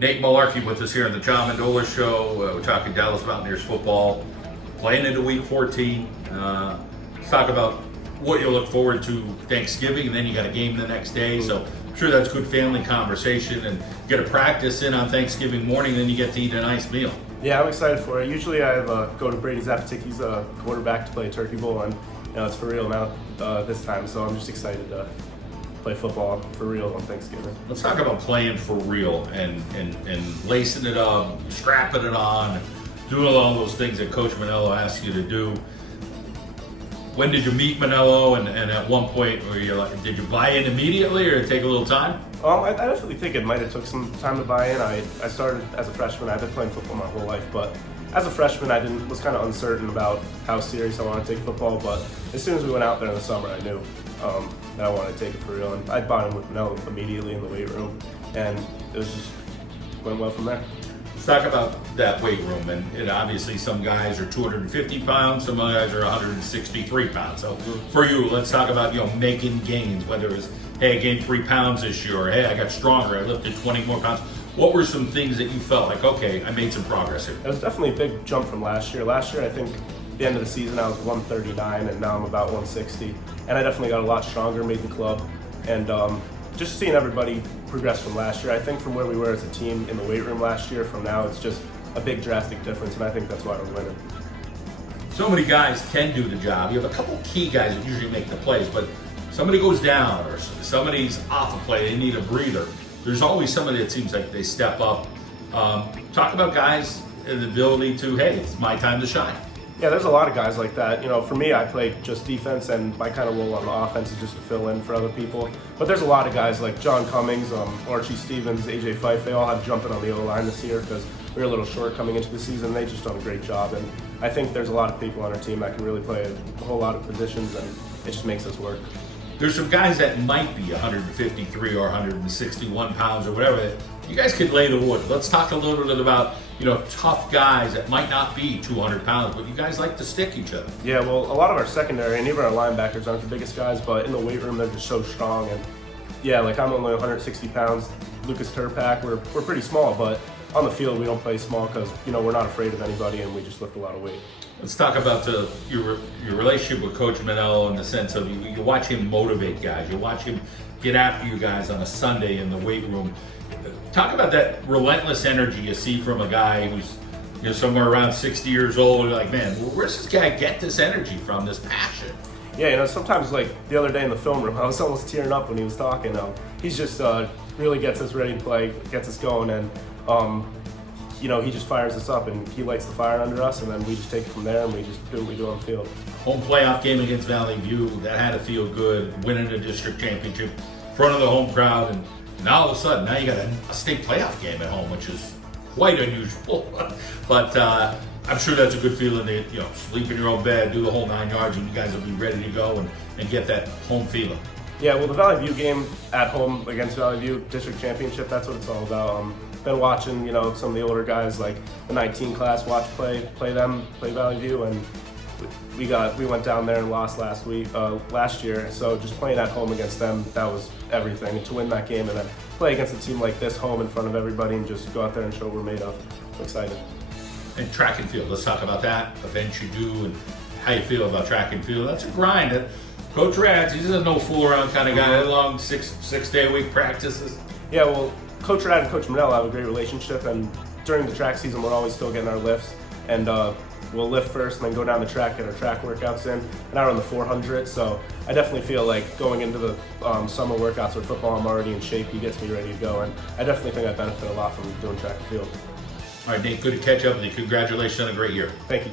Nate Malarkey with us here on the John Mendola Show. We're talking Dallas Mountaineers football, playing into Week 14. Let's talk about what you look forward to Thanksgiving, and then you got a game the next day. So I'm sure that's good family conversation, and get a practice in on Thanksgiving morning, then you get to eat a nice meal. Yeah, I'm excited for it. Usually I go to Brady Zapaticki's quarterback to play a turkey bowl, and it's for real now this time. So I'm just excited to play football for real on Thanksgiving. Let's talk about playing for real and lacing it up, strapping it on, doing all those things that Coach Mendola asks you to do. When did you meet Mendola, and at one point were you like, did you buy in immediately or take a little time? I definitely think it might have took some time to buy in. I started as a freshman. I've been playing football my whole life, but as a freshman, I was kind of uncertain about how serious I wanted to take football. But as soon as we went out there in the summer, I knew that I wanted to take it for real. And I bought in with Mendola immediately in the weight room, and it was just went well from there. Let's talk about that weight room, and obviously some guys are 250 pounds, some guys are 163 pounds. So for you, let's talk about making gains, whether it's, hey, I gained 3 pounds this year, or hey, I got stronger, I lifted 20 more pounds. What were some things that you felt like, okay, I made some progress here? It was definitely a big jump from last year. Last year, I think at the end of the season, I was 139, and now I'm about 160. And I definitely got a lot stronger, made the club, and just seeing everybody progress from last year. I think from where we were as a team in the weight room last year from now, it's just a big drastic difference, and I think that's why we're winning. So many guys can do the job. You have a couple key guys that usually make the plays, but somebody goes down or somebody's off a play, they need a breather. There's always somebody that seems like they step up. Talk about guys and the ability to, hey, it's my time to shine. Yeah, there's a lot of guys like that. For me, I play just defense, and my kind of role on the offense is just to fill in for other people. But there's a lot of guys like John Cummings, Archie Stevens, AJ Fife. They all have jumping on the O-line this year because we were a little short coming into the season. They just done a great job, and I think there's a lot of people on our team that can really play a whole lot of positions, and it just makes us work. There's some guys that might be 153 or 161 pounds or whatever. You guys could lay the wood. Let's talk a little bit about tough guys that might not be 200 pounds, but you guys like to stick each other. Yeah, well, a lot of our secondary and even our linebackers aren't the biggest guys, but in the weight room they're just so strong. And yeah, like I'm only 160 pounds. Lucas Turpak, we're pretty small, but on the field we don't play small because we're not afraid of anybody, and we just lift a lot of weight. Let's talk about your relationship with Coach Mendola in the sense of you watch him motivate guys, you watch him get after you guys on a Sunday in the weight room. Talk about that relentless energy you see from a guy who's somewhere around 60 years old. You're like, man, where's this guy get this energy from, this passion? Yeah, sometimes like the other day in the film room, I was almost tearing up when he was talking. He's just really gets us ready to play, gets us going, and he just fires us up, and he lights the fire under us, and then we just take it from there, and we just do what we do on the field. Home playoff game against Valley View, that had to feel good, winning the district championship in front of the home crowd, and now all of a sudden, now you got a state playoff game at home, which is quite unusual. But I'm sure that's a good feeling to sleep in your own bed, do the whole 9 yards, and you guys will be ready to go and get that home feeling. Yeah, well, the Valley View game at home against Valley View district championship, that's what it's all about. Been watching, some of the older guys like the 19 class play Valley View, and we went down there and lost last year. So just playing at home against them, that was everything. And to win that game and then play against a team like this home in front of everybody and just go out there and show what we're made of. I'm excited. And track and field, let's talk about that, events you do and how you feel about track and field. That's a grind. Coach Rads, he's a no fool around kind of guy, long six-day-a-week practices. Yeah, well, Coach Rad and Coach Mendola have a great relationship, and during the track season we're always still getting our lifts, and we'll lift first and then go down the track, get our track workouts in, and I run the 400, so I definitely feel like going into the summer workouts with football, I'm already in shape. He gets me ready to go, and I definitely think I benefit a lot from doing track and field. All right, Nate, good to catch up with you. Congratulations on a great year. Thank you.